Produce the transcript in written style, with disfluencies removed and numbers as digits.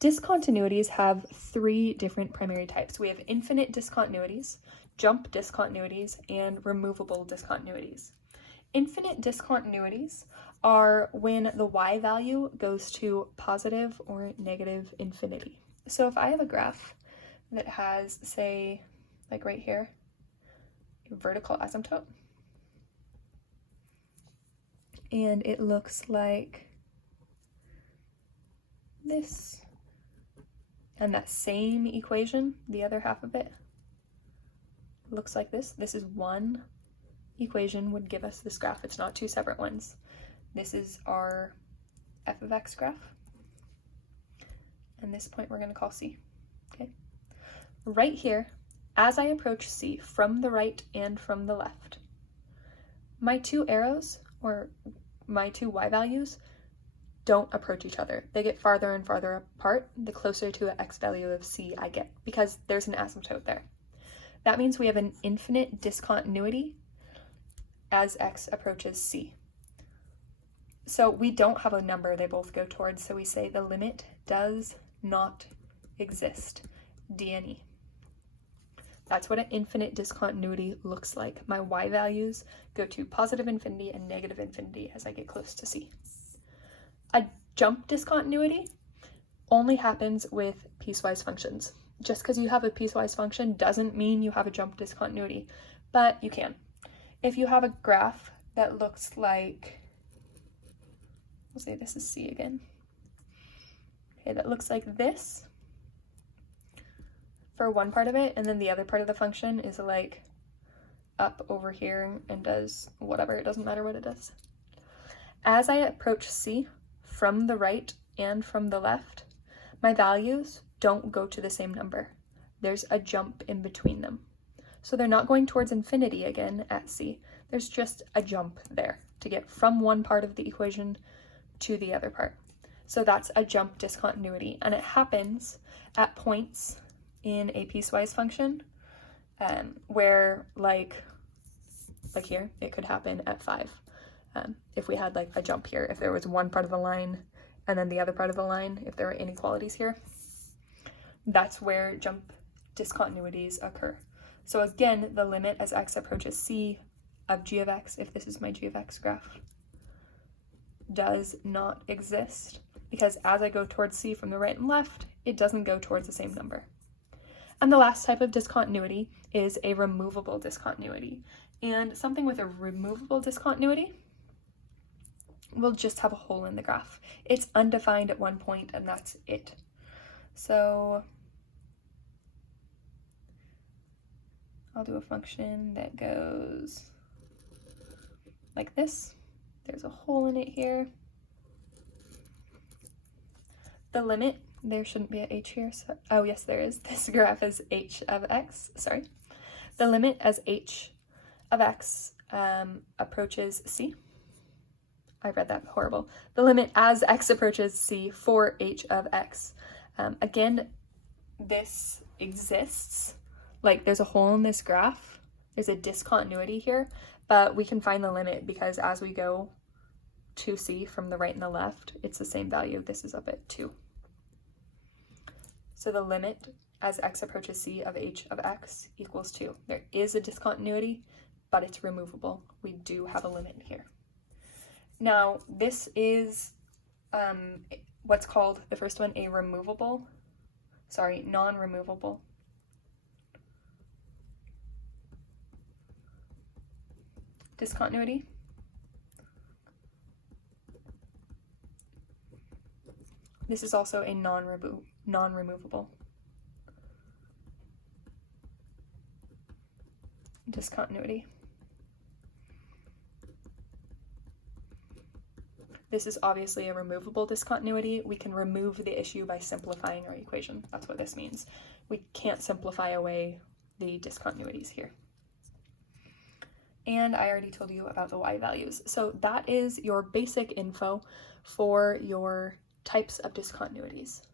Discontinuities have three different primary types. We have infinite discontinuities, jump discontinuities, and removable discontinuities. Infinite discontinuities are when the y value goes to positive or negative infinity. So if I have a graph that has, say, like right here, a vertical asymptote, and it looks like this, and that same equation, the other half of it, looks like this. This is one equation would give us this graph. It's not two separate ones. This is our f of x graph, and this point we're going to call C. Okay. Right here, as I approach C from the right and from the left, my two arrows, or my two y values, don't approach each other. They get farther and farther apart the closer to the x value of C I get, because there's an asymptote there. That means we have an infinite discontinuity as x approaches C. So we don't have a number they both go towards, so we say the limit does not exist, DNE. That's what an infinite discontinuity looks like. My y values go to positive infinity and negative infinity as I get close to C. A jump discontinuity only happens with piecewise functions. Just because you have a piecewise function doesn't mean you have a jump discontinuity, but you can. If you have a graph that looks like, we'll say this is C again. Okay, that looks like this for one part of it, and then the other part of the function is like up over here and does whatever, it doesn't matter what it does. As I approach C from the right and from the left, my values don't go to the same number. There's a jump in between them. So they're not going towards infinity again at C. There's just a jump there to get from one part of the equation to the other part. So that's a jump discontinuity, and it happens at points in a piecewise function where like here, it could happen at 5. If we had like a jump here, if there was one part of the line and then the other part of the line, if there are inequalities here, that's where jump discontinuities occur. So again, the limit as x approaches C of g of x, if this is my g of x graph, does not exist, because as I go towards C from the right and left, it doesn't go towards the same number. And the last type of discontinuity is a removable discontinuity. And something with a removable discontinuity will just have a hole in the graph. It's undefined at one point, and that's it. So I'll do a function that goes like this. There's a hole in it here. The limit, there shouldn't be an h here, so, oh yes there is. This graph is h of x, sorry. The limit as h of x approaches C. I read that horrible. The limit as x approaches C for h of x. Again, this exists. Like there's a hole in this graph. There's a discontinuity here, but we can find the limit because as we go to C from the right and the left, it's the same value. This is up at 2. So the limit as x approaches C of h of x equals 2. There is a discontinuity, but it's removable. We do have a limit here. Now, this is what's called, the first one, a non-removable discontinuity. This is also a non-removable discontinuity. This is obviously a removable discontinuity. We can remove the issue by simplifying our equation. That's what this means. We can't simplify away the discontinuities here. And I already told you about the y values. So that is your basic info for your types of discontinuities.